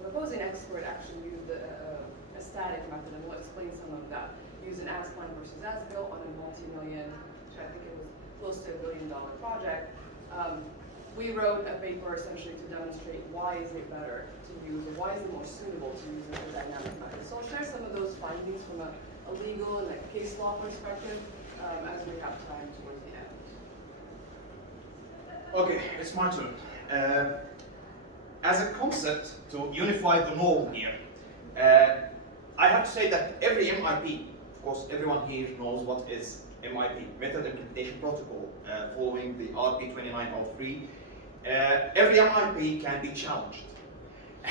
The opposing expert actually used a static method, and we'll explain some of that. Used an as-planned versus as-built on a multi-million, which I think it was close to $1 billion project. We wrote a paper essentially to demonstrate why is it better to use, or why is it more suitable to use a dynamic method. So I'll share some of those findings from a legal and a case law perspective as we have time towards the end. Okay, it's my turn. As a concept to unify the norm here, I have to say that every MIP, of course everyone here knows what is MIP, Method Implementation Protocol, following the RP 2903. Every MIP can be challenged.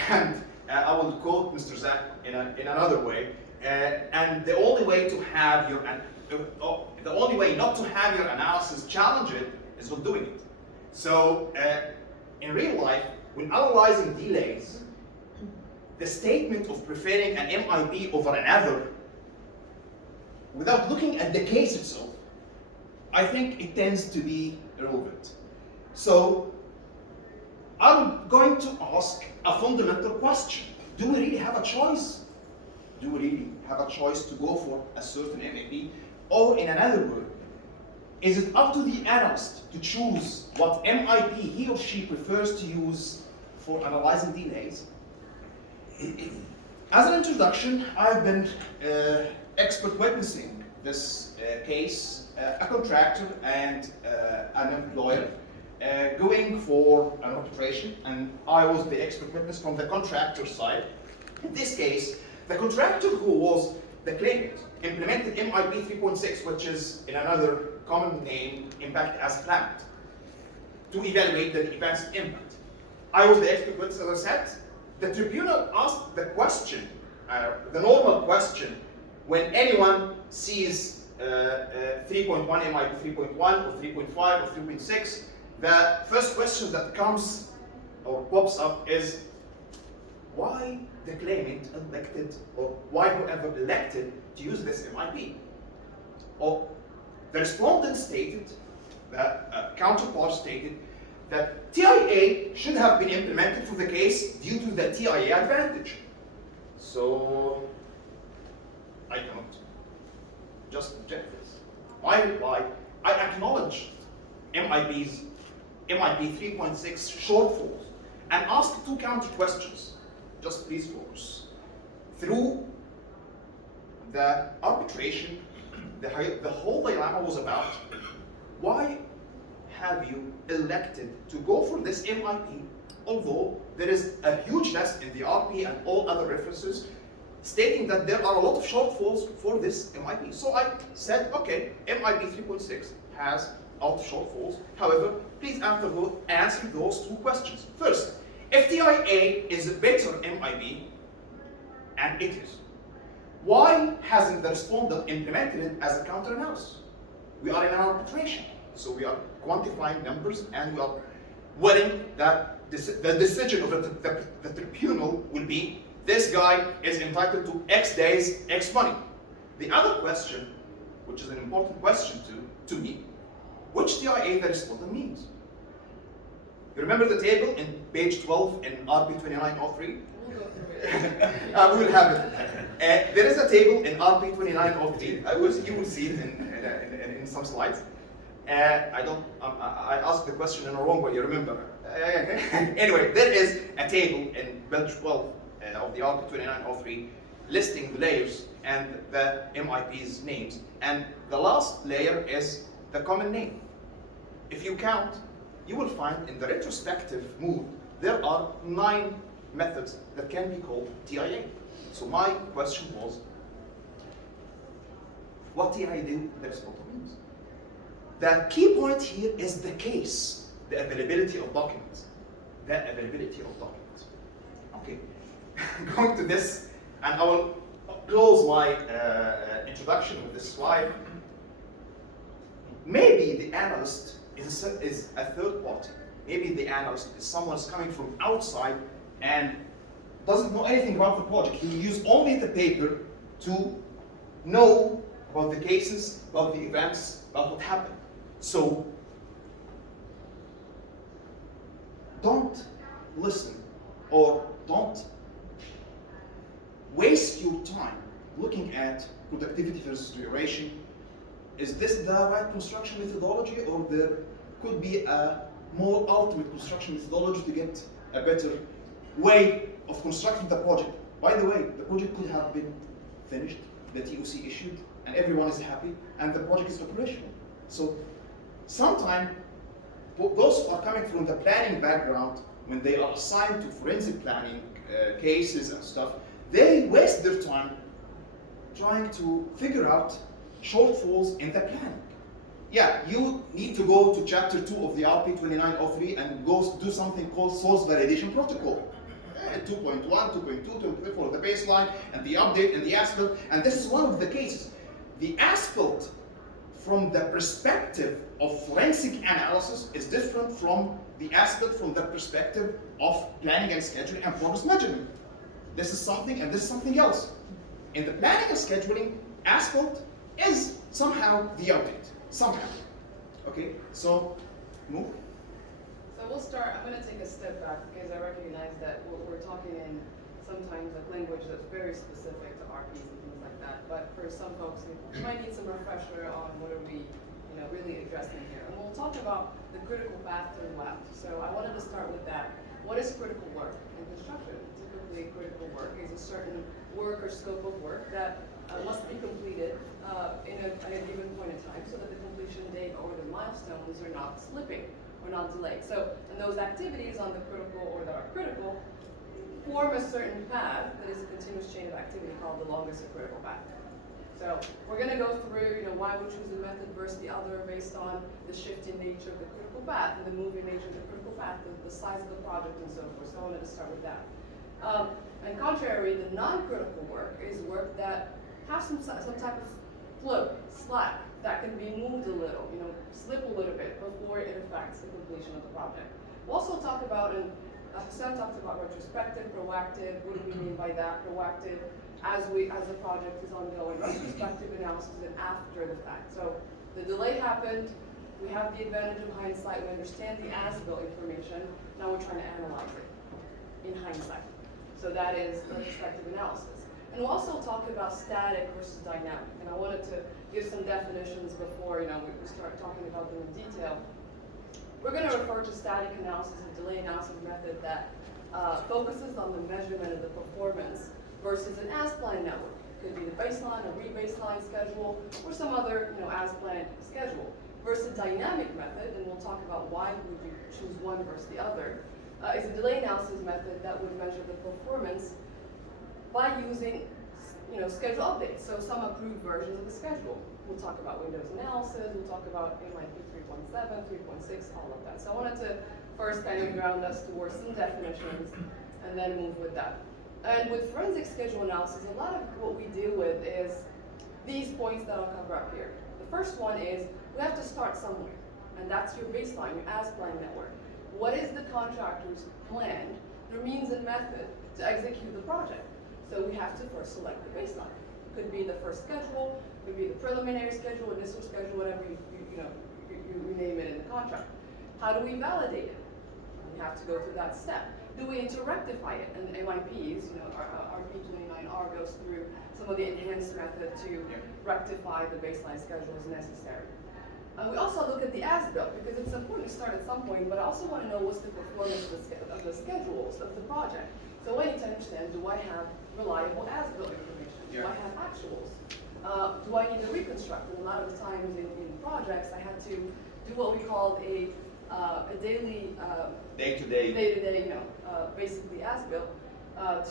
And I will quote Mr. Zach in another way. And the only way to have your, the only way not to have your analysis challenge it is not doing it. So in real life, when analyzing delays, the statement of preferring an MIP over another, without looking at the case itself, I think it tends to be irrelevant. So I'm going to ask a fundamental question. Do we really have a choice? Do we really have a choice to go for a certain MIP? Or in another word, is it up to the analyst to choose what MIP he or she prefers to use for analyzing delays? As an introduction, I've been expert witnessing this case, a contractor and an employer going for an arbitration, and I was the expert witness from the contractor side. In this case, the contractor who was the claimant implemented MIP 3.6, which is in another common name, impact as planned, to evaluate the event's impact. I was the expert witness, as I said. The tribunal asked the question, the normal question, when anyone sees 3.1 MIP 3.1 or 3.5 or 3.6, the first question that comes or pops up is why the claimant elected, or why whoever elected to use this MIP. Or the respondent stated, the counterpart stated, that TIA should have been implemented for the case due to the TIA advantage. So I cannot just reject this. My reply, I acknowledged MIP 3.6 shortfalls and asked two counter questions. Just please focus. Through the arbitration, the whole dilemma was about why have you elected to go for this MIP, although there is a huge list in the RP and all other references stating that there are a lot of shortfalls for this MIP. So I said, okay, MIP 3.6 has a lot of shortfalls. However, please answer those two questions. First, if TIA is a better MIP, and it is, why hasn't the respondent implemented it as a counter-analysis? We are in an arbitration, so we are quantifying numbers, and we are willing that the decision of the tribunal will be this guy is entitled to X days, X money. The other question, which is an important question to me, which TIA the respondent means. You remember the table in page 12 in RP 2903? We'll go through it. We will have it. There is a table in RP 2903. You will see it in some slides. I asked the question in a wrong way, you remember. Anyway, there is a table in page 12 of the RP 2903 listing the layers and the MIP's names. And the last layer is the common name. If you count, you will find in the retrospective mood, there are 9 methods that can be called TIA. So my question was, what TIA do the respondent means? The key point here is the case, the availability of documents. The availability of documents. Okay, going to this, and I will close my introduction with this slide. Maybe the analyst is a third party. Maybe the analyst is someone who's coming from outside and doesn't know anything about the project. He will use only the paper to know about the cases, about the events, about what happened. So don't listen or don't at productivity versus duration. Is this the right construction methodology, or there could be a more ultimate construction methodology to get a better way of constructing the project? By the way, the project could have been finished, the TOC issued, and everyone is happy, and the project is operational. So sometimes those who are coming from the planning background, when they are assigned to forensic planning cases and stuff, they waste their time trying to figure out shortfalls in the planning. Yeah, you need to go to chapter 2 of the RP 2903 and go do something called source validation protocol. 2.1, 2.2, 2.3 for the baseline and the update and the ASPILT, and this is one of the cases. The ASPILT from the perspective of forensic analysis is different from the ASPILT from the perspective of planning and scheduling and progress measurement. This is something and this is something else. In the planning and scheduling, ASPILT is somehow the update, somehow. Okay, so move. So we'll start, I'm going to take a step back because I recognize that we're talking in sometimes like language that's very specific to RPs and things like that. But for some folks who might need some refresher on what are we really addressing here. And we'll talk about the critical path to the left. So I wanted to start with that. What is critical work in construction? Typically critical work is a certain work or scope of work that must be completed at a given point in time so that the completion date or the milestones are not slipping or not delayed. So, and those activities on the critical or that are critical form a certain path that is a continuous chain of activity called the longest of critical path. So we're going to go through why we choose a method versus the other based on the shifting nature of the critical path and the moving nature of the critical path, the size of the project and so forth. So I wanted to start with that. And contrary, the non-critical work is work that has some type of float, slack, that can be moved a little, slip a little bit before it affects the completion of the project. We'll also talk about, and Hassan talked about retrospective, proactive. What do we mean by that? Proactive, as the project is ongoing, retrospective analysis, and after the fact. So the delay happened. We have the advantage of hindsight. We understand the as-built information. Now we're trying to analyze it in hindsight. So that is retrospective analysis. And we'll also talk about static versus dynamic. And I wanted to give some definitions before we start talking about them in detail. We're going to refer to static analysis, a delay analysis method that focuses on the measurement of the performance versus an as-planned network. It could be the baseline, a re-baseline schedule, or some other as-planned schedule. Versus dynamic method, and we'll talk about why would you choose one versus the other, is a delay analysis method that would measure the performance by using schedule updates. So some approved versions of the schedule. We'll talk about Windows analysis, we'll talk about MIP 3.7, 3.6, all of that. So I wanted to first kind of ground us towards some definitions and then move with that. And with forensic schedule analysis, a lot of what we deal with is these points that I'll cover up here. The first one is we have to start somewhere, and that's your baseline, your as-planned network. What is the contractor's plan, their means and method to execute the project? So we have to first select the baseline. It could be the first schedule, it could be the preliminary schedule, initial schedule, whatever you name it in the contract. How do we validate it? We have to go through that step. Do we need to rectify it? And MIPs, our RP29R goes through some of the enhanced method to rectify the baseline schedule as necessary. We also look at the as-built because it's important to start at some point, but I also want to know what's the performance of the schedules of the project. So I need to understand, do I have reliable as-built information? Do I have actuals? Do I need to reconstruct? And a lot of times in projects, I had to do what we called a daily, day-to-day, basically as-built,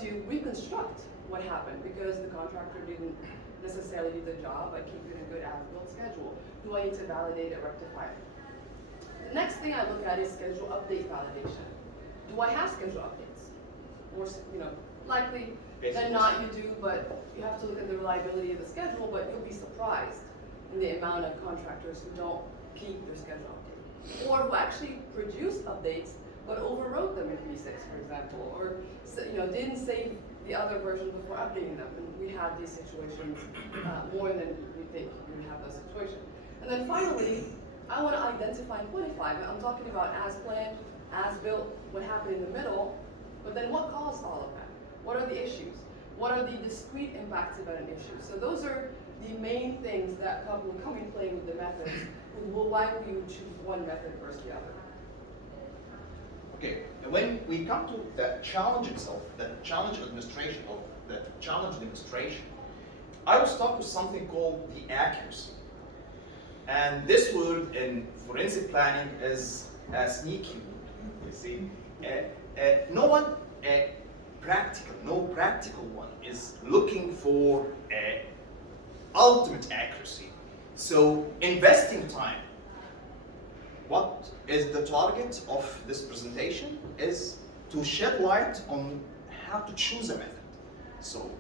to reconstruct what happened because the contractor didn't necessarily do the job by keeping a good as-built schedule. Do I need to validate it, rectify it? The next thing I look at is schedule update validation. Do I have schedule updates? Or, likely than not you do, but you have to look at the reliability of the schedule, but you'll be surprised in the amount of contractors who don't keep their schedule updated. Or who actually produce updates, but overwrote them in P6, for example, or didn't save the other version before updating them. And we have these situations more than we think we have those situations. And then finally, I want to identify and quantify. I'm talking about as planned, as built, what happened in the middle, but then what caused all of that? What are the issues? What are the discrete impacts about an issue? So those are the main things that will come in play with the methods, why you would choose one method versus the other. Okay, and when we come to the challenge itself, the challenge administration, or the challenge demonstration, I will start with something called the accuracy. And this word in forensic planning is a sneaky word, you see. No practical one is looking for ultimate accuracy. So investing time. What is the target of this presentation is to shed light on how to choose a method. So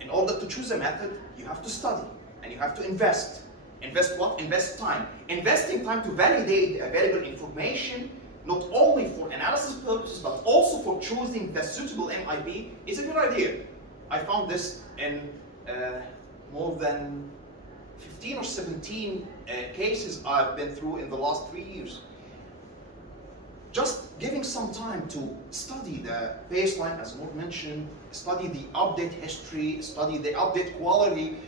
in order to choose a method, you have to study and you have to invest. Invest what? Invest time. Investing time to validate the available information, not only for analysis purposes, but also for choosing the suitable MIP is a good idea. I found this in more than 15 or 17 cases I've been through in the last 3 years. Just giving some time to study the baseline, as Nour mentioned, study the update history, study the update quality,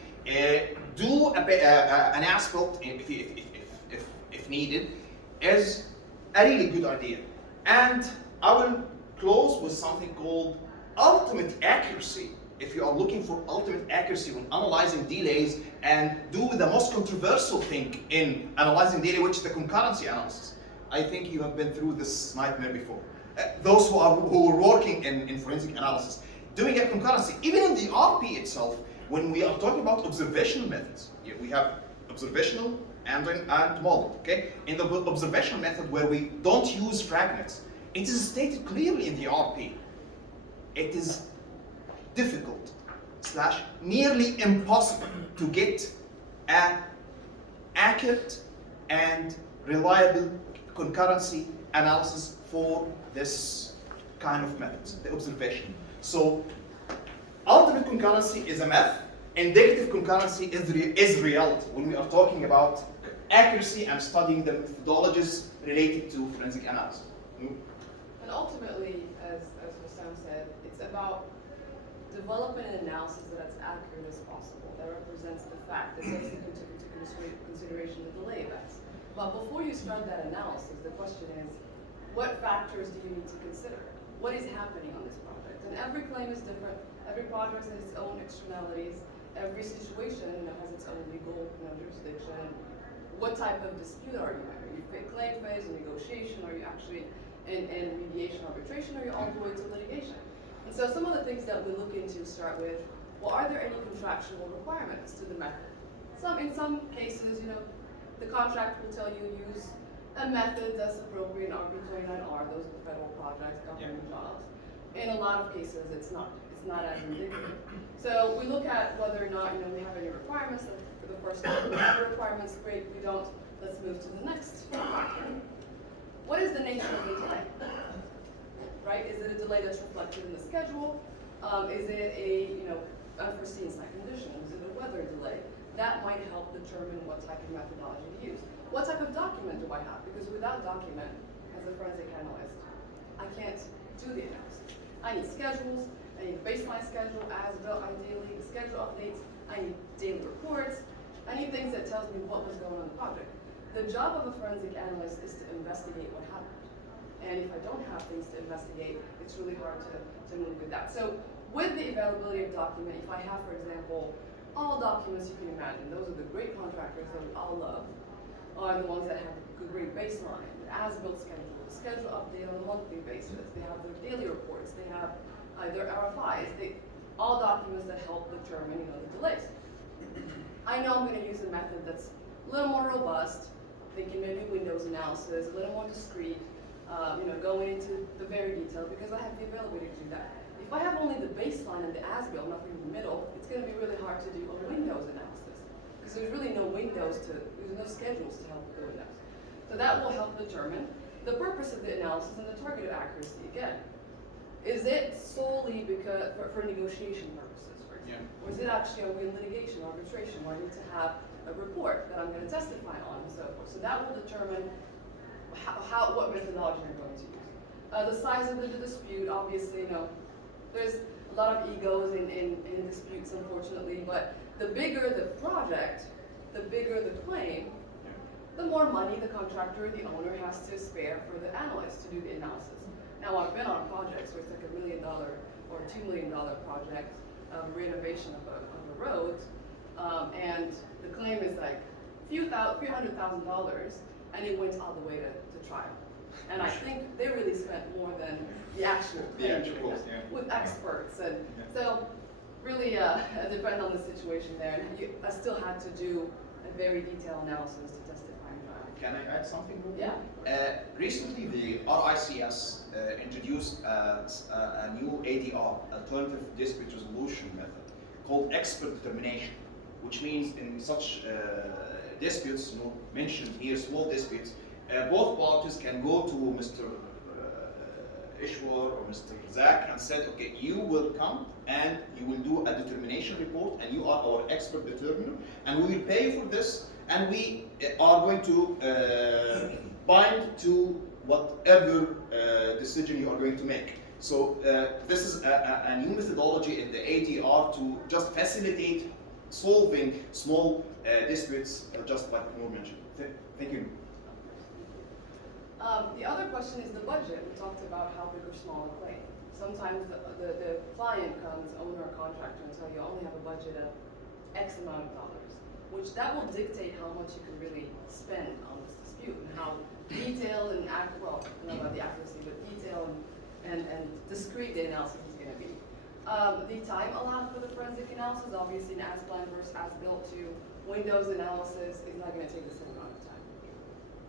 do an asphalt if needed, is a really good idea. And I will close with something called ultimate accuracy. If you are looking for ultimate accuracy when analyzing delays, and do the most controversial thing in analyzing delay, which is the concurrency analysis. I think you have been through this nightmare before. Those who are working in forensic analysis, doing a concurrency, even in the RP itself, when we are talking about observational methods, we have observational and model. Okay, in the observational method where we don't use fragments, it is stated clearly in the RP. It is difficult / nearly impossible to get an accurate and reliable concurrency analysis for this kind of methods, the observation. So ultimate concurrency is a myth, indicative concurrency is reality when we are talking about accuracy and studying the methodologies related to forensic analysis. And ultimately, as Hussam said, it's about developing an analysis that's as accurate as possible, that represents the fact, that takes into consideration the delay events. But before you start that analysis, the question is, what factors do you need to consider? What is happening on this project? And every claim is different. Every project has its own externalities. Every situation has its own legal jurisdiction. What type of dispute are you in? Are you claim phase, negotiation? Are you actually in mediation, arbitration? Or are you all the way to litigation? And so some of the things that we look into start with, well, are there any contractual requirements to the method? In some cases, the contract will tell you use a method that's appropriate in RP29R. Those are the federal projects, government jobs. In a lot of cases, it's not as indicative. So we look at whether or not we have any requirements. For the first one, we have requirements. Great. We don't. Let's move to the next. What is the nature of the delay? Right? Is it a delay that's reflected in the schedule? Is it a unforeseen site condition? Is it a weather delay? That might help determine what type of methodology to use. What type of document do I have? Because without document, as a forensic analyst, I can't do the analysis. I need schedules, I need a baseline schedule, as-built ideally, schedule updates, I need daily reports, I need things that tells me what was going on in the project. The job of a forensic analyst is to investigate what happened. And if I don't have things to investigate, it's really hard to move with that. So with the availability of document, if I have, for example, all documents you can imagine, those are the great contractors that we all love, are the ones that have a great baseline, the as-built schedule, the schedule update on a monthly basis, they have their daily reports, they have their RFIs, all documents that help determine the delays. I know I'm going to use a method that's a little more robust, thinking maybe Windows analysis, a little more discrete, going into the very detail because I have the availability to do that. If I have only the baseline and the as-built, nothing in the middle, it's going to be really hard to do a Windows analysis because there's really no Windows there's no schedules to help the Windows. So that will help determine the purpose of the analysis and the target of accuracy again. Is it solely because for negotiation purposes, for example? Or is it actually in litigation, arbitration, where I need to have a report that I'm going to testify on and so forth? So that will determine what methodology you're going to use. The size of the dispute, obviously, there's a lot of egos in disputes, unfortunately, but the bigger the project, the bigger the claim, the more money the contractor, the owner has to spare for the analyst to do the analysis. Now, I've been on projects where it's like $1 million or $2 million project, renovation of a road, and the claim is like few $100,000, and it went all the way to trial. And I think they really spent more than the actual claim with experts, and so really depend on the situation there. And I still had to do a very detailed analysis to testify in trial. Can I add something? Yeah. Recently, the RICS introduced a new ADR, Alternative Dispute Resolution method, called expert determination, which means in such disputes, mentioned here, small disputes, both parties can go to Mr. Ishwar or Mr. Zak and said, okay, you will come and you will do a determination report, and you are our expert determiner, and we will pay you for this, and we are going to bind to whatever decision you are going to make. So this is a new methodology in the ADR to just facilitate solving small disputes, just like Nour mentioned. Thank you. The other question is the budget. We talked about how big or small a claim. Sometimes the client comes, owner or contractor, and tell you only have a budget of X amount of dollars, which that will dictate how much you can really spend on this dispute and how detailed and well, I don't know about the accuracy, but detailed and discrete the analysis is going to be. The time allowed for the forensic analysis, obviously an as-planned versus as-built to Windows analysis is not going to take the same amount of time.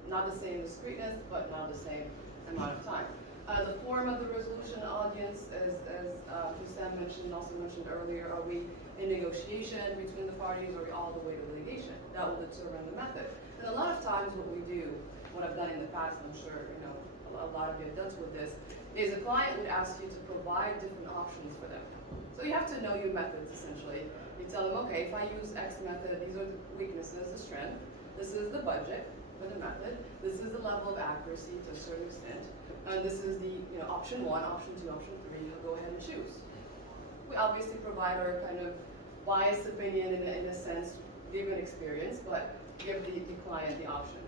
Not the same discreteness, but not the same amount of time. The form of the resolution audience, as Hussein mentioned, also mentioned earlier, are we in negotiation between the parties, or are we all the way to litigation? That will determine the method. And a lot of times what we do, what I've done in the past, I'm sure a lot of you have dealt with this, is a client would ask you to provide different options for them. So you have to know your methods, essentially. You tell them, okay, if I use X method, these are the weaknesses, the strength, this is the budget for the method, this is the level of accuracy to a certain extent, and this is the option 1, option 2, option 3, you go ahead and choose. We obviously provide our kind of biased opinion in a sense, given experience, but give the client the option.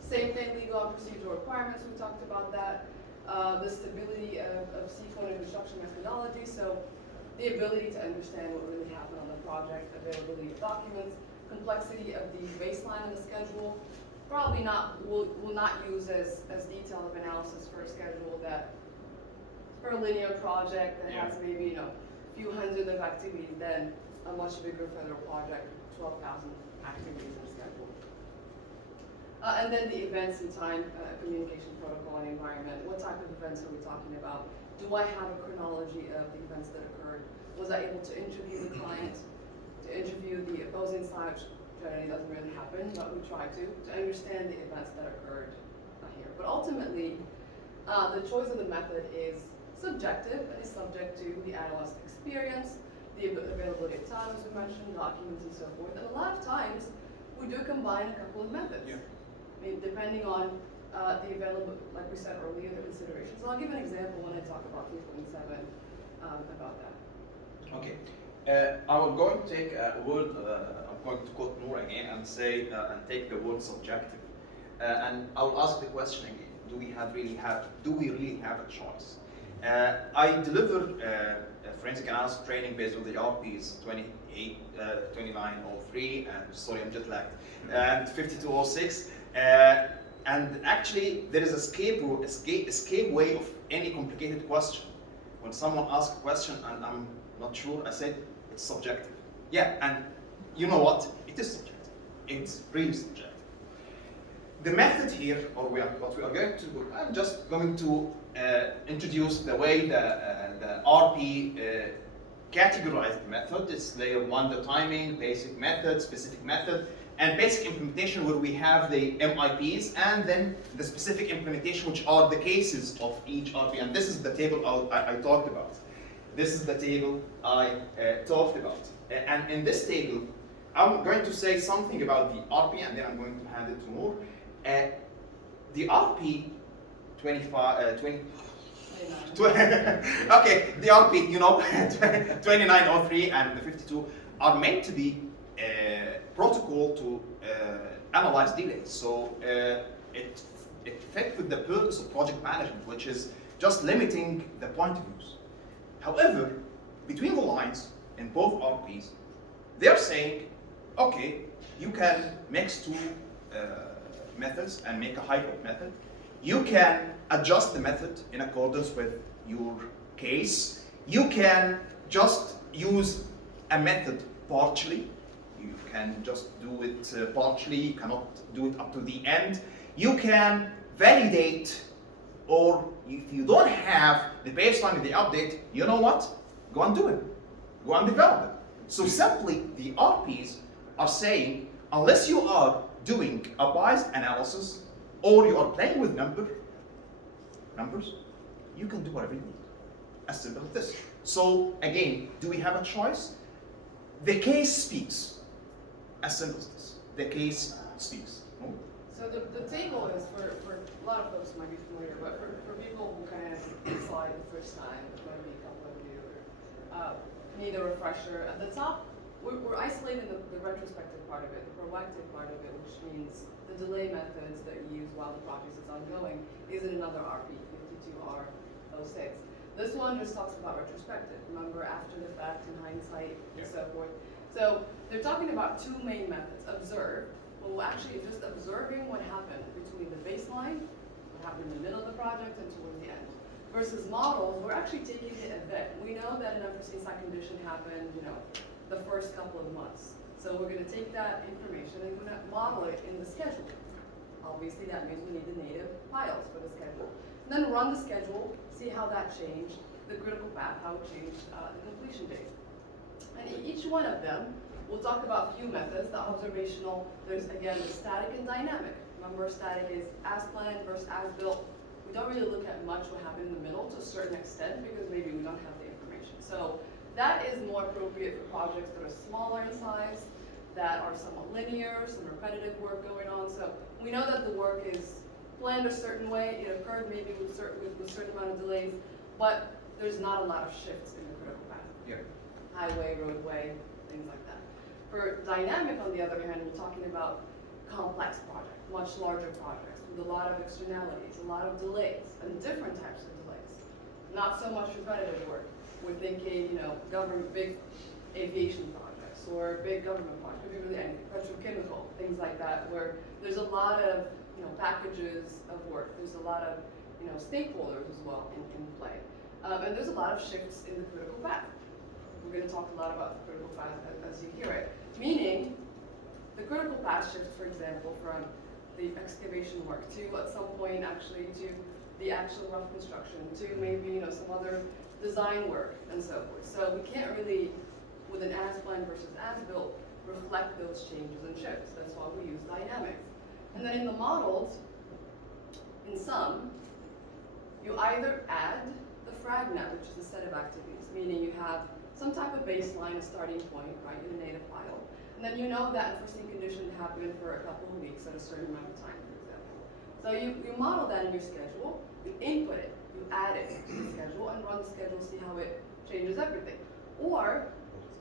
Same thing, legal and procedural requirements, we talked about that. The stability of C-code and construction methodology, so the ability to understand what really happened on the project, availability of documents, complexity of the baseline and the schedule. Probably not, will not use as detailed of analysis for a schedule that, for a linear project that has maybe a few hundred of activities than a much bigger federal project, 12,000 activities in schedule. And then the events and time, communication protocol and environment. What type of events are we talking about? Do I have a chronology of the events that occurred? Was I able to interview the client, to interview the opposing side, which generally doesn't really happen, but we try to understand the events that occurred here. But ultimately, the choice of the method is subjective and is subject to the analyst experience, the availability of time, as we mentioned, documents and so forth. And a lot of times, we do combine a couple of methods. Yeah. I mean, depending on the available, like we said earlier, the considerations. So I'll give an example when I talk about 3.7 about that. Okay. I'm going to take a word, I'm going to quote Nour again and say, and take the word subjective. And I'll ask the question again, do we really have a choice? I delivered forensic analysis training based on the RPs 2903, and sorry, I'm jet lagged, and 5206. And actually, there is escape way of any complicated question. When someone asks a question and I'm not sure, I said it's subjective. Yeah, and you know what? It is subjective. It's really subjective. The method here, or what we are going to do, I'm just going to introduce the way the RP categorized the method. It's layer 1, the timing, basic method, specific method, and basic implementation where we have the MIPs, and then the specific implementation, which are the cases of each RP. And this is the table I talked about. This is the table I talked about. And in this table, I'm going to say something about the RP, and then I'm going to hand it to Nour. The RP 25, Okay, the RP, you know, 2903 and the 52 are meant to be protocol to analyze delays. So it fits with the purpose of project management, which is just limiting the point of views. However, between the lines in both RPs, they're saying, okay, you can mix two methods and make a hybrid method. You can adjust the method in accordance with your case. You can just use a method partially. You can just do it partially. You cannot do it up to the end. You can validate, or if you don't have the baseline of the update, you know what? Go and do it. Go and develop it. So simply, the RPs are saying, unless you are doing a biased analysis or you are playing with numbers, you can do whatever you need. As simple as this. So again, do we have a choice? The case speaks. As simple as this. The case speaks. Oh. So the table is, for a lot of folks who might be familiar, but for people who kind of slide the first time, maybe a couple of you, or need a refresher, at the top, we're isolating the retrospective part of it, the proactive part of it, which means the delay methods that you use while the project is ongoing is in another RP, 52R06. This one just talks about retrospective, remember, after the fact, in hindsight, and so forth. So they're talking about two main methods. Observe, well, actually just observing what happened between the baseline, what happened in the middle of the project, and towards the end. Versus models, we're actually taking it at that. We know that an unforeseen site condition happened, the first couple of months. So we're going to take that information and we're going to model it in the schedule. Obviously, that means we need the native files for the schedule. And then run the schedule, see how that changed, the critical path, how it changed the completion date. And each one of them, we'll talk about a few methods. The observational, there's again the static and dynamic. Remember, static is as planned versus as built. We don't really look at much what happened in the middle to a certain extent because maybe we don't have the information. So that is more appropriate for projects that are smaller in size, that are somewhat linear, some repetitive work going on. So we know that the work is planned a certain way, it occurred maybe with a certain amount of delays, but there's not a lot of shifts in the critical path. Yeah. Highway, roadway, things like that. For dynamic, on the other hand, we're talking about complex projects, much larger projects with a lot of externalities, a lot of delays, and different types of delays. Not so much repetitive work. We're thinking, government, big aviation projects, or big government projects, could be really anything, petrochemical, things like that, where there's a lot of, packages of work. There's a lot of, stakeholders as well in play. And there's a lot of shifts in the critical path. We're going to talk a lot about the critical path as you hear it. Meaning, the critical path shifts, for example, from the excavation work to, at some point, actually, to the actual rough construction, to maybe, some other design work, and so forth. So we can't really, with an as-planned versus as-built, reflect those changes and shifts. That's why we use dynamics. And then in the models, in some, you either add the fragnet, which is a set of activities, meaning you have some type of baseline, a starting point, right, in a native file. And then you know that unforeseen condition happened for a couple of weeks at a certain amount of time, for example. So you model that in your schedule, you input it, you add it to the schedule, and run the schedule, see how it changes everything. Or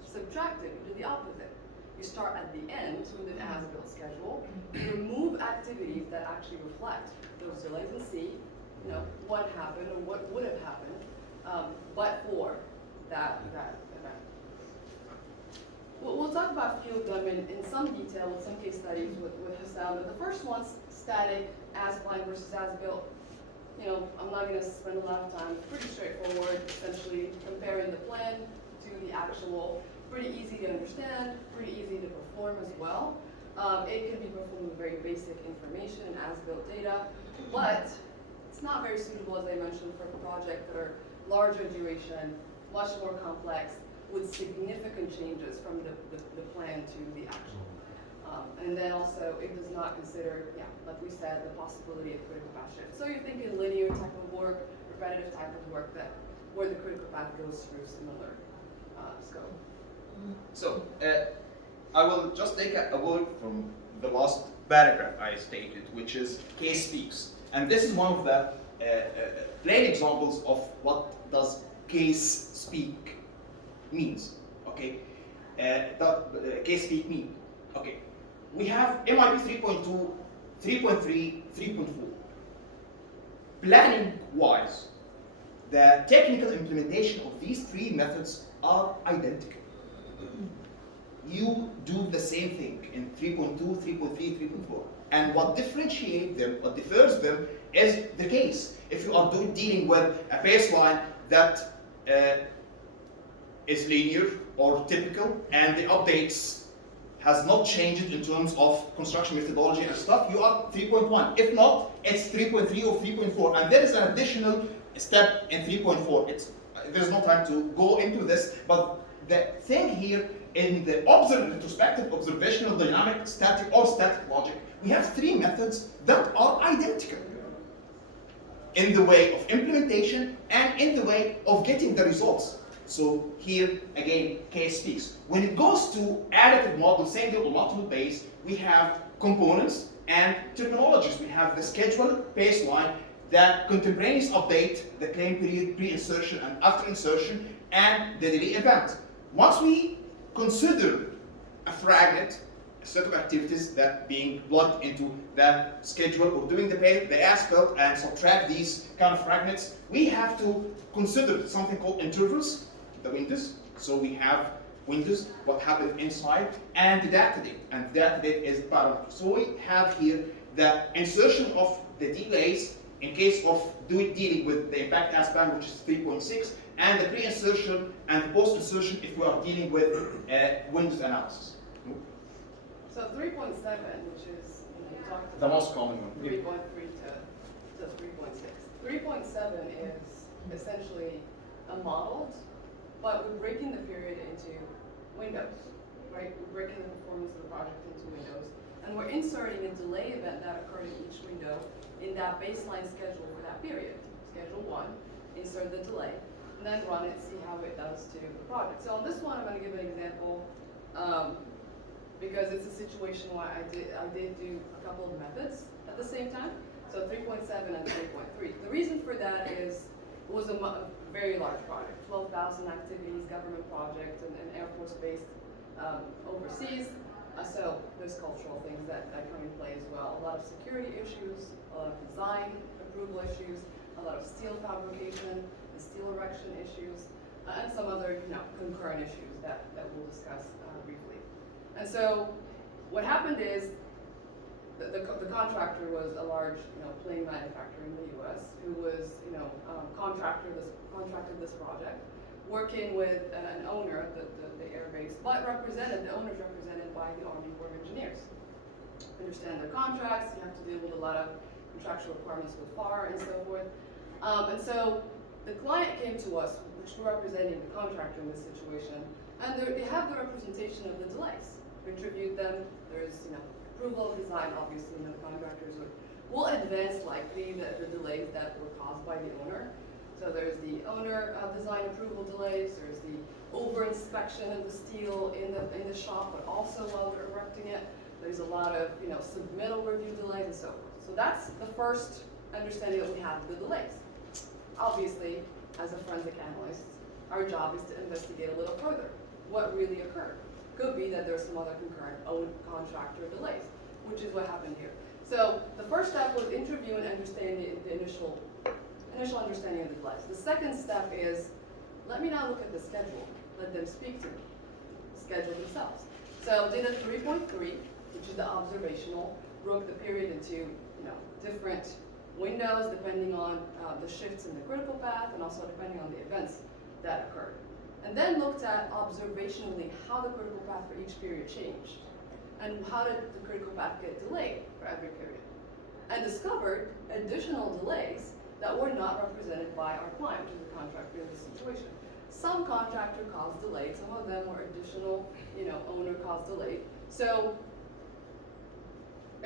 subtract it, you do the opposite. You start at the end with an as-built schedule, you remove activities that actually reflect those delays and see, what happened or what would have happened, but for that event. We'll talk about a few of them in some detail with some case studies with Hassam, but the first one's static, as-planned versus as-built. I'm not going to spend a lot of time. Pretty straightforward, essentially comparing the plan to the actual. Pretty easy to understand, pretty easy to perform as well. It can be performed with very basic information and as-built data, but it's not very suitable, as I mentioned, for projects that are larger duration, much more complex, with significant changes from the plan to the actual. And then also, it does not consider, like we said, the possibility of critical path shift. So you're thinking linear type of work, repetitive type of work, where the critical path goes through similar scope. So, I will just take a word from the last paragraph I stated, which is case speaks. And this is one of the plain examples of what does case speak means. Okay, case speak mean. Okay, we have MIP 3.2, 3.3, 3.4. Planning wise, the technical implementation of these three methods are identical. You do the same thing in 3.2, 3.3, 3.4. And what differentiates them, what differs them, is the case. If you are dealing with a baseline that is linear or typical, and the updates has not changed in terms of construction methodology and stuff, you are 3.1. If not, it's 3.3 or 3.4. And there is an additional step in 3.4. There's no time to go into this, but the thing here in the retrospective, observational, dynamic, static, or static logic, we have three methods that are identical in the way of implementation and in the way of getting the results. So here, again, case speaks. When it goes to additive model, single or multiple base, we have components and terminologies. We have the schedule baseline, the contemporaneous update, the claim period, pre-insertion and after insertion, and the delay event. Once we consider a fragment, a set of activities that being plugged into the schedule or doing the asphalt and subtract these kind of fragments, we have to consider something called intervals, the windows. So we have windows, what happened inside, and the data date. And the data date is parameter. So we have here the insertion of the delays in case of dealing with the impact S-band, which is 3.6, and the pre-insertion and the post-insertion if we are dealing with Windows analysis. So 3.7, which is, you talked The about most common one. 3.3 to 3.6. 3.7 is essentially a modeled, but we're breaking the period into windows, right? We're breaking the performance of the project into windows, and we're inserting a delay event that occurred in each window in that baseline schedule for that period. Schedule 1, insert the delay, and then run it, see how it does to the project. So on this one, I'm going to give an example because it's a situation where I did do a couple of methods at the same time. So 3.7 and 3.3. The reason for that is it was a very large project, 12,000 activities, government project, and Air Force based overseas. So there's cultural things that come in play as well. A lot of security issues, a lot of design approval issues, a lot of steel fabrication and steel erection issues, and some other concurrent issues that we'll discuss briefly. And so what happened is the contractor was a large plane manufacturer in the U.S. who was contracted this project, working with an owner, the air base, but the owner's represented by the Army Corps of Engineers. Understand their contracts, you have to deal with a lot of contractual requirements with FAR and so forth. And so the client came to us, which we're representing the contractor in this situation, and they have the representation of the delays. We reviewed them, there's approval of design, obviously, the contractors will advance likely the delays that were caused by the owner. So there's the owner design approval delays, there's the over inspection of the steel in the shop, but also while they're erecting it. There's a lot of submittal review delays and so forth. So that's the first understanding that we have of the delays. Obviously, as a forensic analyst, our job is to investigate a little further. What really occurred? Could be that there's some other concurrent own contractor delays, which is what happened here. So the first step was interview and understand the initial understanding of the delays. The second step is, let me now look at the schedule. Let them speak to me. Schedule themselves. So did a 3.3, which is the observational, broke the period into different windows depending on the shifts in the critical path and also depending on the events that occurred. And then looked at observationally how the critical path for each period changed and how did the critical path get delayed for every period. And discovered additional delays that were not represented by our client, which is the contractor in this situation. Some contractor caused delayed, some of them were additional, owner caused delayed. So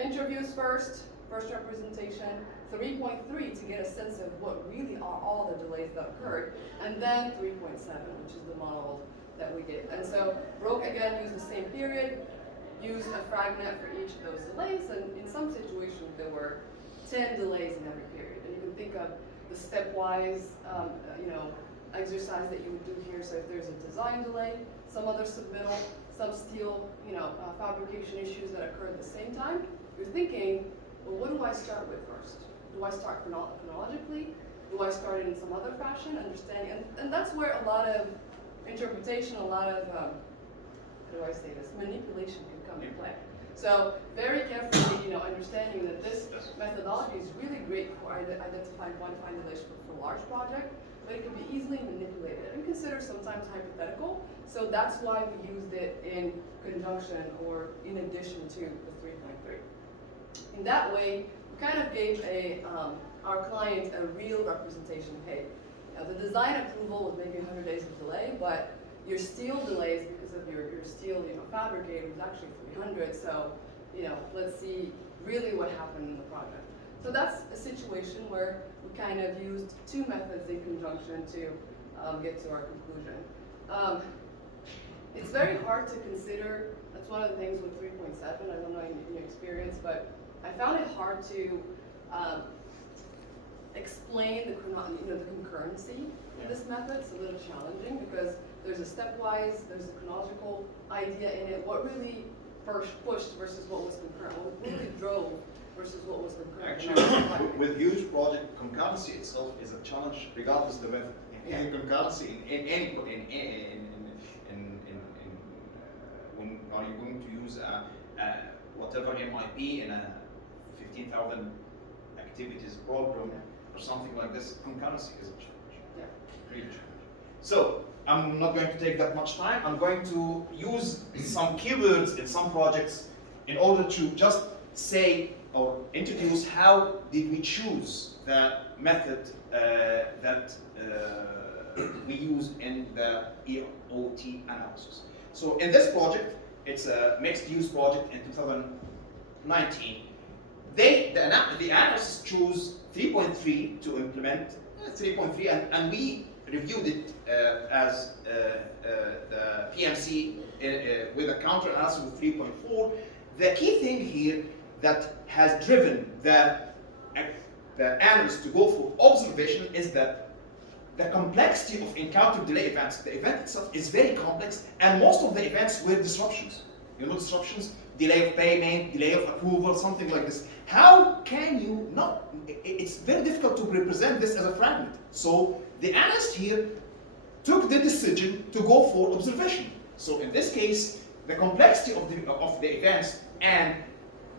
interviews first representation, 3.3 to get a sense of what really are all the delays that occurred, and then 3.7, which is the model that we did. And so broke again, used the same period, used a fragment for each of those delays, and in some situations there were 10 delays in every period. And you can think of the stepwise, exercise that you would do here. So if there's a design delay, some other submittal, some steel, fabrication issues that occur at the same time, you're thinking, well, what do I start with first? Do I start chronologically? Do I start in some other fashion, understanding? And that's where a lot of interpretation, a lot of, how do I say this, manipulation can come into play. So very carefully, understanding that this methodology is really great for identifying quantifying delays for large projects, but it can be easily manipulated and considered sometimes hypothetical. So that's why we used it in conjunction or in addition to the 3.3. In that way, we kind of gave our client a real representation. Hey, the design approval was maybe 100 days of delay, but your steel delays because of your steel fabricator was actually 300. So let's see really what happened in the project. So that's a situation where we kind of used two methods in conjunction to get to our conclusion. It's very hard to consider. That's one of the things with 3.7. I don't know in your experience, but I found it hard to explain the concurrency in this method. It's a little challenging because there's a stepwise, there's a chronological idea in it. What really first pushed versus what was concurrent? What really drove versus what was concurrent? Actually, with huge project, concurrency itself is a challenge, regardless of the method. And concurrency in any when are you going to use whatever MIP in a 15,000 activities program or something like this, concurrency is a challenge. Yeah. Really challenge. So I'm not going to take that much time. I'm going to use some keywords in some projects in order to just say or introduce how did we choose the method that we use in the EOT analysis. So in this project, it's a mixed-use project in 2019. The analysis chose 3.3 to implement 3.3, and we reviewed it as the PMC with a counter analysis with 3.4. The key thing here that has driven the analyst to go for observation is that the complexity of encountered delay events. The event itself is very complex, and most of the events were disruptions. Disruptions, delay of payment, delay of approval, something like this. How can you not? It's very difficult to represent this as a fragment. So the analyst here took the decision to go for observation. So in this case, the complexity of the events and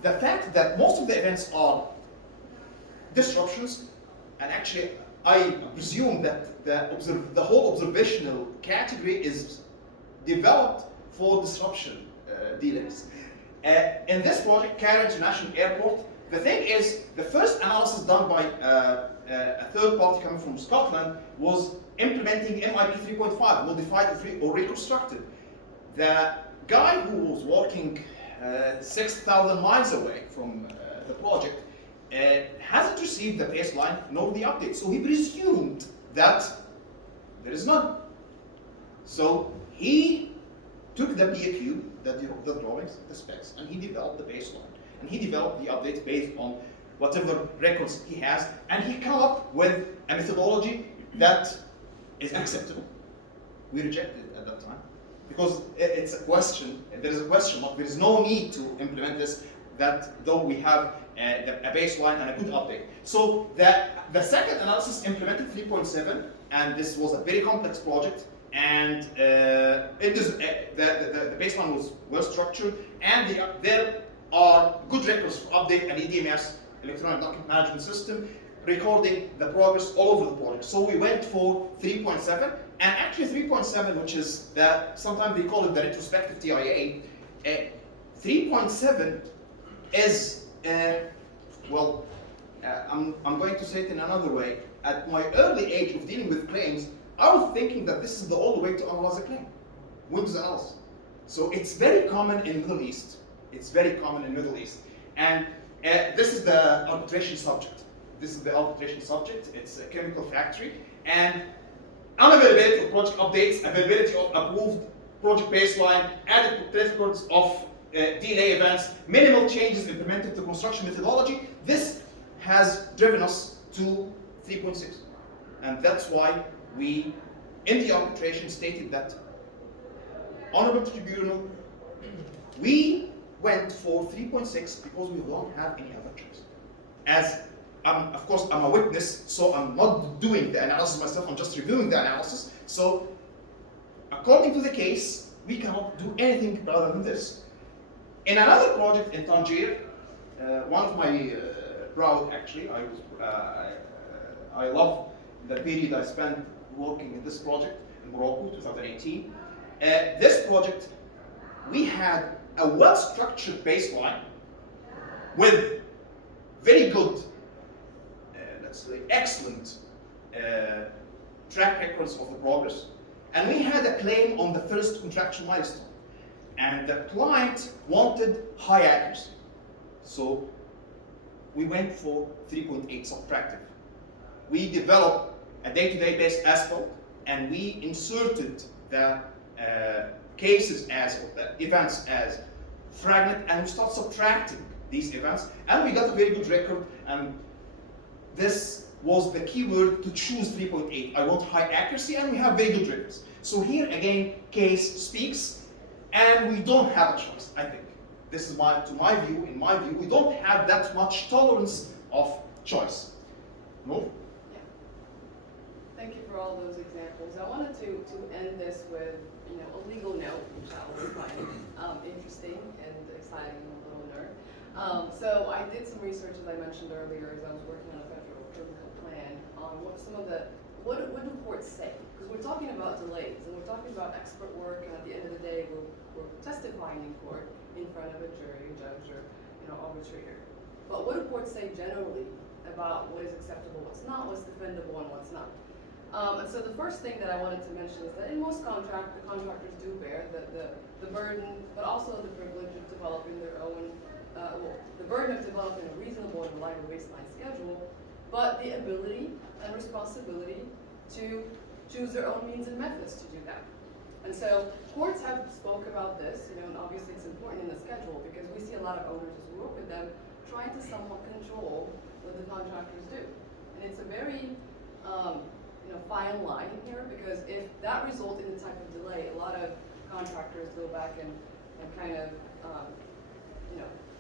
the fact that most of the events are disruptions, and actually I presume that the whole observational category is developed for disruption delays. In this project, Cairo International Airport, the thing is, the first analysis done by a third party coming from Scotland was implementing MIP 3.5, modified or reconstructed. The guy who was working 6,000 miles away from the project hasn't received the baseline nor the update, so he presumed that there is none. So he took the BAQ, the drawings, the specs, and he developed the baseline. And he developed the updates based on whatever records he has, and he came up with a methodology that is acceptable. We rejected it at that time because it's a question. There is a question mark. There is no need to implement this. That though we have a baseline and a good update. So the second analysis implemented 3.7, and this was a very complex project. And the baseline was well structured, and there are good records for update and EDMS, electronic document management system, recording the progress all over the project. So we went for 3.7, and actually 3.7, which is sometimes they call it the retrospective TIA. 3.7 is I'm going to say it in another way. At my early age of dealing with claims, I was thinking that this is the only way to analyze a claim, Windows analysis. So it's very common in Middle East. It's very common in Middle East. And this is the arbitration subject. It's a chemical factory. And unavailability of project updates, availability of approved project baseline, added records of delay events, minimal changes implemented to construction methodology. This has driven us to 3.6. And that's why we, in the arbitration, stated that, Honorable Tribunal, we went for 3.6 because we don't have any other choice. As of course, I'm a witness, so I'm not doing the analysis myself, I'm just reviewing the analysis. So, according to the case, we cannot do anything other than this. In another project in Tangier, one of my proud, actually, I love the period I spent working in this project in Morocco, 2018. This project, we had a well-structured baseline with very good, let's say, excellent track records of the progress. And we had a claim on the first contractual milestone. And the client wanted high accuracy. So we went for 3.8 subtractive. We developed a day-to-day based asphalt, and we inserted the cases as, or the events as fragment, and we start subtracting these events, and we got a very good record. And this was the keyword to choose 3.8. I want high accuracy, and we have very good records. So here again, case speaks, and we don't have a choice, I think. This is in my view, we don't have that much tolerance of choice. No? Yeah. Thank you for all those examples. I wanted to end this with a legal note, which I always find interesting and exciting and a little nerd. So I did some research, as I mentioned earlier, as I was working on a federal critical plan on what do courts say? Because we're talking about delays, and we're talking about expert work, and at the end of the day, we're testifying in court in front of a jury, judge, or arbitrator. But what do courts say generally about what is acceptable, what's not, what's defendable, and what's not? And so the first thing that I wanted to mention is that in most contracts, the contractors do bear the burden, but also the privilege of developing their own, the burden of developing a reasonable and reliable baseline schedule, but the ability and responsibility to choose their own means and methods to do that. And so courts have spoke about this, and obviously it's important in the schedule because we see a lot of owners as we work with them trying to somewhat control what the contractors do. And it's a very fine line here, because if that results in the type of delay, a lot of contractors go back and kind of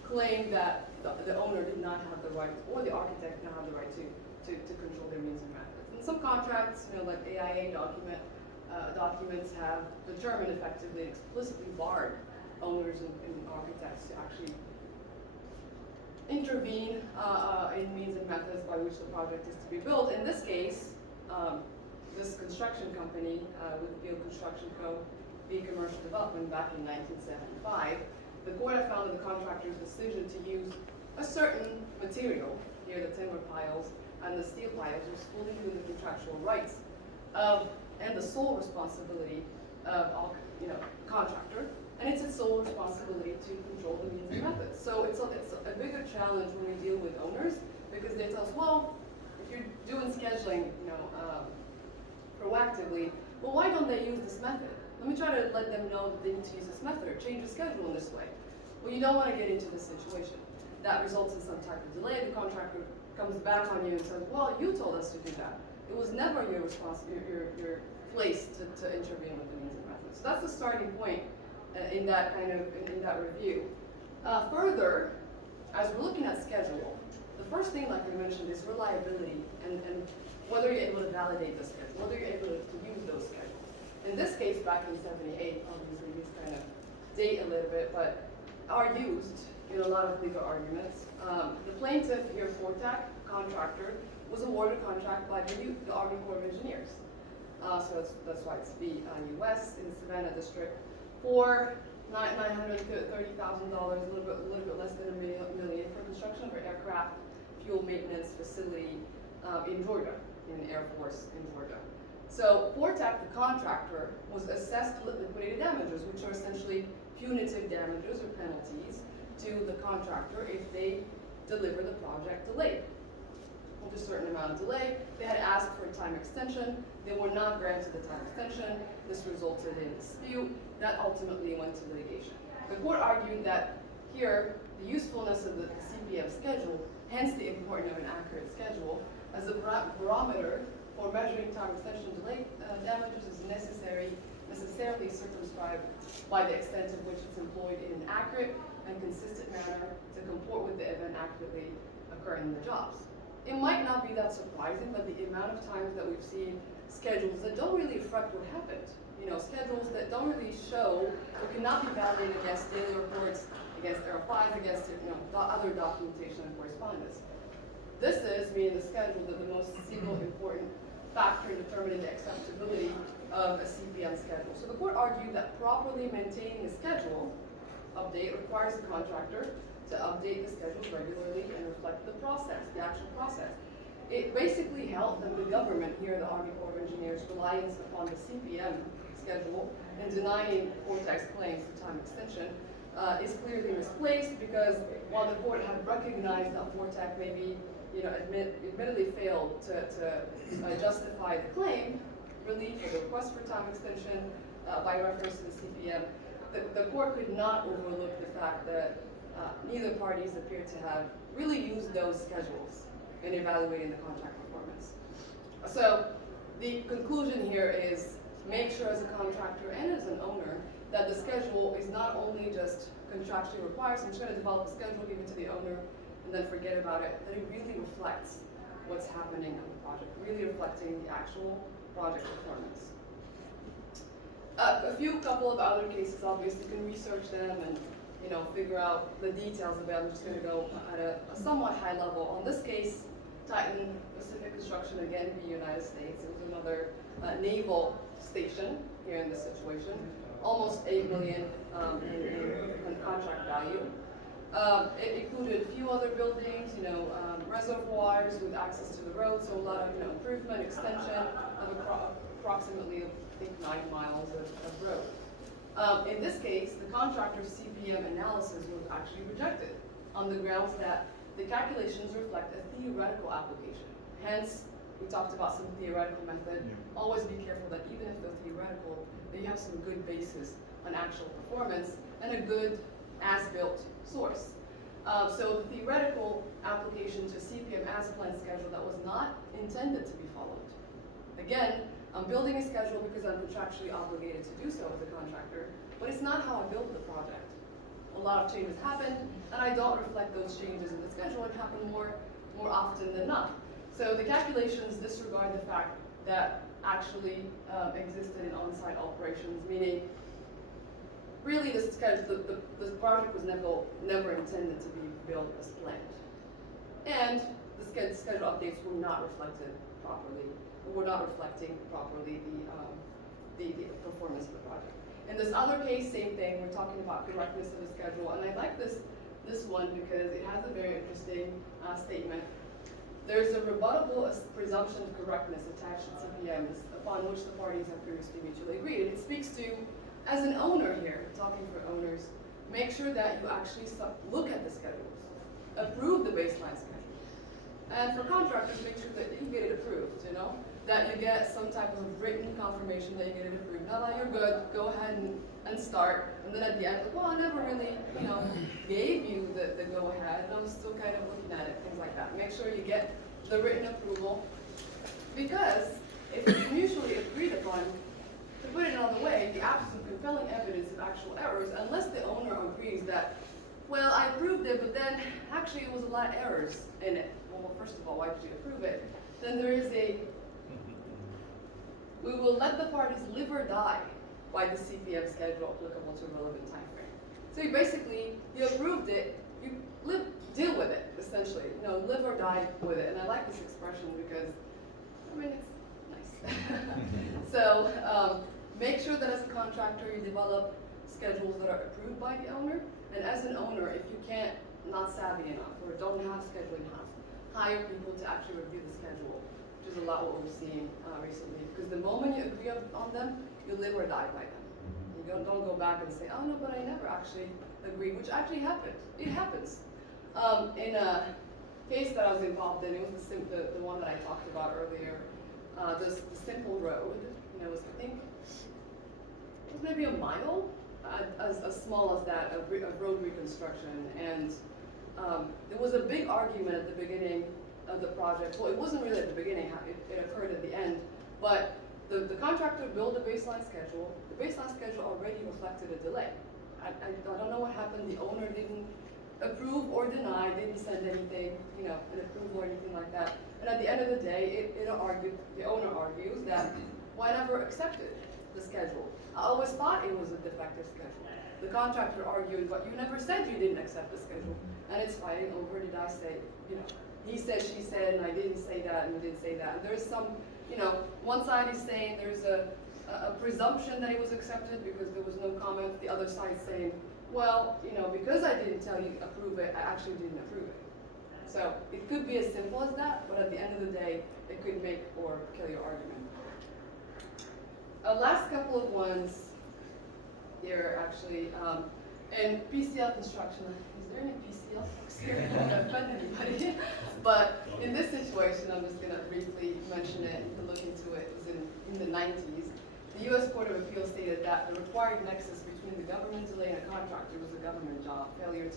claim that the owner did not have the right, or the architect did not have the right to control their means and methods. And some contracts, like AIA documents have determined effectively, explicitly barred owners and architects to actually intervene in means and methods by which the project is to be built. In this case, this construction company with the Field Construction Co. B Commercial Development back in 1975, the court had found that the contractor's decision to use a certain material, here the timber piles and the steel piles, was fully within the contractual rights and the sole responsibility of the contractor, and it's its sole responsibility to control the means and methods. So it's a bigger challenge when we deal with owners, because they tell us, well, if you're doing scheduling, proactively, well, why don't they use this method? Let me try to let them know that they need to use this method or change the schedule in this way. Well, you don't want to get into this situation. That results in some type of delay. The contractor comes back on you and says, well, you told us to do that. It was never your your place to intervene with the means and methods. So that's the starting point in that review. Further, as we're looking at schedule, the first thing, like we mentioned, is reliability and whether you're able to validate the schedule, whether you're able to use those schedules. In this case, back in '78, obviously these kind of date a little bit, but are used in a lot of legal arguments. The plaintiff here, Fortac, contractor, was awarded a contract by the Army Corps of Engineers. So that's why it's BUS in the Savannah District for $930,000, a little bit less than $1 million for construction of an aircraft fuel maintenance facility in Georgia, in the Air Force in Georgia. So Fortac, the contractor, was assessed liquidated damages, which are essentially punitive damages or penalties to the contractor if they deliver the project delayed. With a certain amount of delay, they had asked for a time extension. They were not granted the time extension. This resulted in a dispute that ultimately went to litigation. The court argued that here, the usefulness of the CPM schedule, hence the importance of an accurate schedule, as a barometer for measuring time extension delay damages is necessarily circumscribed by the extent to which it's employed in an accurate and consistent manner to comport with the event accurately occurring in the jobs. It might not be that surprising, but the amount of times that we've seen schedules that don't really reflect what happened, schedules that don't really show or cannot be validated against daily reports, against RFIs, against other documentation and correspondence. This is, meaning the schedule, the most single important factor in determining the acceptability of a CPM schedule. So the court argued that properly maintaining a schedule update requires the contractor to update the schedule regularly and reflect the process, the actual process. It basically held that the government, here the Army Corps of Engineers, reliance upon the CPM schedule and denying Vortex claims for time extension is clearly misplaced, because while the court had recognized that Vortex maybe admittedly failed to justify the claim, relief or the request for time extension by reference to the CPM, the court could not overlook the fact that neither parties appeared to have really used those schedules in evaluating the contract performance. So the conclusion here is make sure as a contractor and as an owner that the schedule is not only just contractually required, so I'm just going to develop a schedule, give it to the owner, and then forget about it, that it really reflects what's happening on the project, really reflecting the actual project performance. A couple of other cases, obviously, you can research them and figure out the details of it. I'm just going to go at a somewhat high level. On this case, Titan Pacific Construction, again, the United States. It was another naval station here in this situation. Almost $8 million in contract value. It included a few other buildings, reservoirs with access to the road, so a lot of improvement, extension of approximately, I think, 9 miles of road. In this case, the contractor's CPM analysis was actually rejected on the grounds that the calculations reflect a theoretical application. Hence, we talked about some theoretical method. Always be careful that even if they're theoretical, that you have some good basis on actual performance and a good as-built source. So the theoretical application to CPM as planned schedule that was not intended to be followed. Again, I'm building a schedule because I'm contractually obligated to do so as a contractor, but it's not how I built the project. A lot of changes happen, and I don't reflect those changes in the schedule, and happen more often than not. So the calculations disregard the fact that actually existed in on-site operations, meaning really this project was never intended to be built as planned. And the schedule updates were not reflected properly, were not reflecting properly the performance of the project. In this other case, same thing, we're talking about correctness of the schedule, and I like this one because it has a very interesting statement. There's a rebuttable presumption of correctness attached to CPMs upon which the parties have previously mutually agreed. It speaks to, as an owner here, talking for owners, make sure that you actually look at the schedules, approve the baseline schedule. And for contractors, make sure that you get it approved, that you get some type of written confirmation that you get it approved. Now that you're good, go ahead and start. And then at the end, well, I never really, gave you the go-ahead, and I'm still kind of looking at it, things like that. Make sure you get the written approval, because if it's mutually agreed upon, to put it another way, the absence of compelling evidence of actual errors, unless the owner agrees that, well, I approved it, but then actually it was a lot of errors in it. Well, first of all, why did you approve it? Then there is we will let the parties live or die by the CPM schedule applicable to a relevant time frame. So you approved it, you deal with it, essentially. Live or die with it. And I like this expression because, it's nice. So make sure that as a contractor you develop schedules that are approved by the owner. And as an owner, if you can't, not savvy enough, or don't have scheduling house, hire people to actually review the schedule, which is a lot what we're seeing recently. Because the moment you agree on them, you live or die by them. You don't go back and say, oh no, but I never actually agreed, which actually happened. It happens. In a case that I was involved in, it was the one that I talked about earlier, the simple road. It was, I think, it was maybe a mile, as small as that, of road reconstruction. And There was a big argument at the beginning of the project. Well, it wasn't really at the beginning, it occurred at the end. But the contractor built a baseline schedule. The baseline schedule already reflected a delay. I don't know what happened. The owner didn't approve or deny, didn't send anything, an approval or anything like that. And at the end of the day, the owner argues that why never accepted the schedule? I always thought it was a defective schedule. The contractor argued, but you never said you didn't accept the schedule. And it's fighting over, did I say, he said, she said, and I didn't say that, and you didn't say that. And there's some, one side is saying there's a presumption that it was accepted because there was no comment. The other side saying, well, because I didn't tell you to approve it, I actually didn't approve it. So it could be as simple as that, but at the end of the day, it could make or kill your argument. Last couple of ones here, actually, and PCL construction. Is there any PCL folks here? I don't want to offend anybody. But in this situation, I'm just going to briefly mention it. You can look into it. It was in the 90s. The U.S. Court of Appeals stated that the required nexus between the government delay and a contractor was a government job. Failure to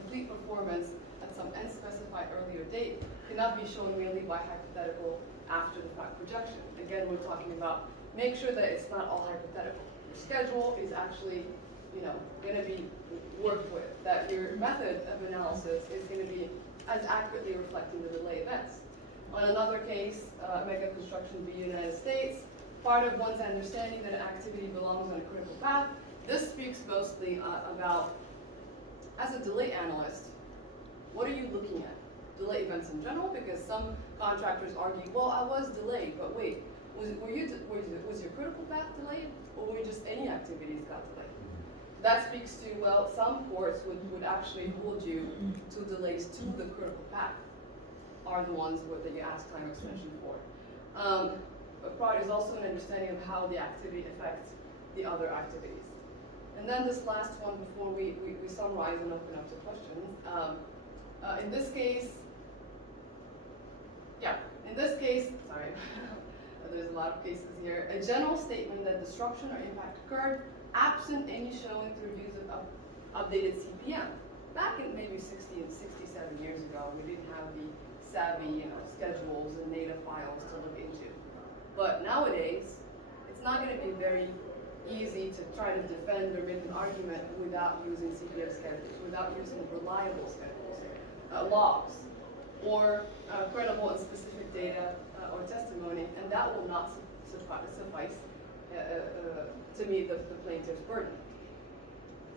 complete performance at some unspecified earlier date cannot be shown merely by hypothetical after-the-fact projection. Again, we're talking about make sure that it's not all hypothetical. Your schedule is actually, going to be worked with. That your method of analysis is going to be as accurately reflecting the delay events. On another case, Mega Construction v. United States, part of one's understanding that an activity belongs on a critical path. This speaks mostly about, as a delay analyst, what are you looking at? Delay events in general, because some contractors argue, well, I was delayed, but wait, was your critical path delayed, or were just any activities got delayed? That speaks to, well, some courts would actually hold you to delays to the critical path, are the ones that you ask time extension for. But part is also an understanding of how the activity affects the other activities. And then this last one before we summarize and open up to questions. In this case, sorry, there's a lot of cases here. A general statement that disruption or impact occurred absent any showing through use of updated CPM. Back in maybe 67 years ago, we didn't have the savvy, schedules and data files to look into. But nowadays, it's not going to be very easy to try to defend or make an argument without using CPM schedules, without using reliable schedules, logs, or credible and specific data or testimony, and that will not suffice to meet the plaintiff's burden.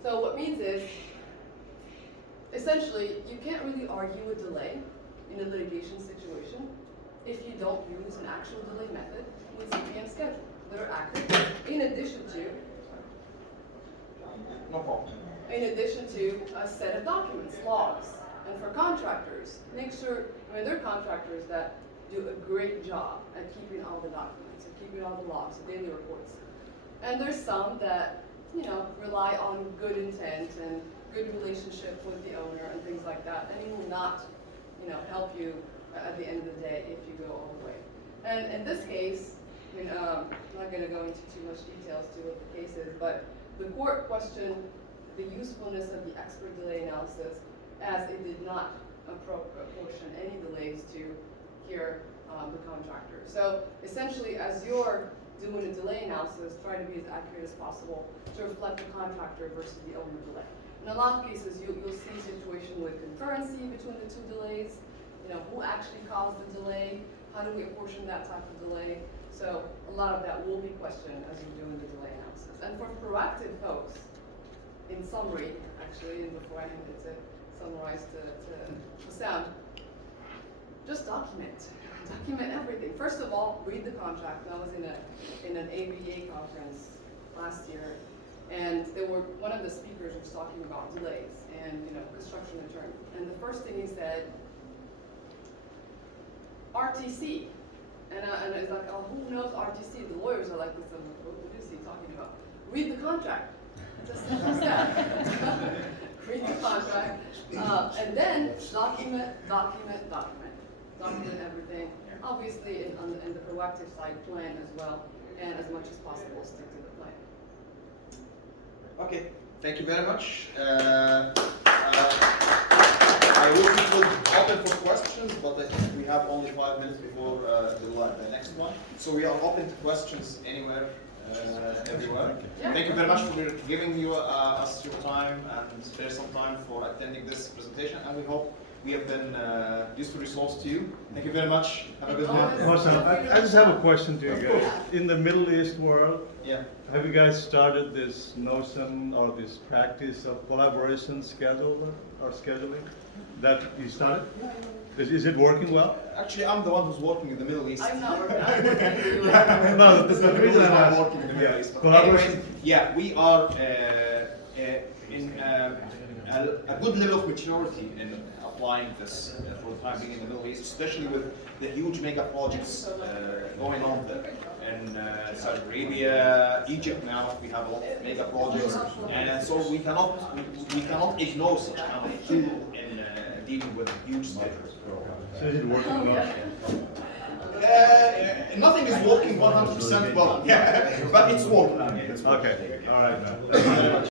So what it means is, essentially, you can't really argue a delay in a litigation situation if you don't use an actual delay method with CPM schedule that are accurate, in addition to a set of documents, logs. And for contractors, make sure, there are contractors that do a great job at keeping all the documents and keeping all the logs, the daily reports. And there's some that, rely on good intent and good relationship with the owner and things like that, and it will not, help you at the end of the day if you go all the way. And in this case, I'm not going to go into too much details to what the case is, but the court questioned the usefulness of the expert delay analysis as it did not apportion any delays to hear the contractor. So essentially, as you're doing a delay analysis, try to be as accurate as possible to reflect the contractor versus the owner delay. In a lot of cases, you'll see a situation with concurrency between the two delays. Who actually caused the delay? How do we apportion that type of delay? So a lot of that will be questioned as you're doing the delay analysis. And for proactive folks, in summary, actually, and before I hand it to summarize to sound, just document. Document everything. First of all, read the contract. I was in an ABA conference last year, and one of the speakers was talking about delays and construction attorney. And the first thing he said, RTC. And it's like, oh, who knows RTC? The lawyers are like this. I'm like, what is he talking about? Read the contract. Just simple step. Read the contract. And then document everything. Obviously, in the proactive side, plan as well. And as much as possible, stick to the plan. Okay, Thank you very much. I wish we could open for questions, but I think we have only 5 minutes before the next one. So we are open to questions anywhere, everywhere. Yeah. Thank you very much for giving us your time and spare some time for attending this presentation. And we hope we have been useful resource to you. Thank you very much. Have a good day. Awesome. I just have a question to you Of guys. course. In the Middle East world, Yeah. have you guys started this notion or this practice of collaboration schedule or scheduling that you started? Is it working well? Actually, I'm the one who's working in the Middle East. I'm not working, I'm working in the US. No, the reason I'm I'm asking. working in the Middle East. But Collaboration. anyways, yeah, we are in a good level of maturity in applying this for the time being in the Middle East, especially with the huge mega projects going on there. In Saudi Arabia, Egypt now, we have a lot of mega projects, and so we cannot ignore such kind of tool in dealing with huge schedules. So is it working well? Nothing is working 100% well, yeah, but it's working. Okay, all right, man. Thank you very much.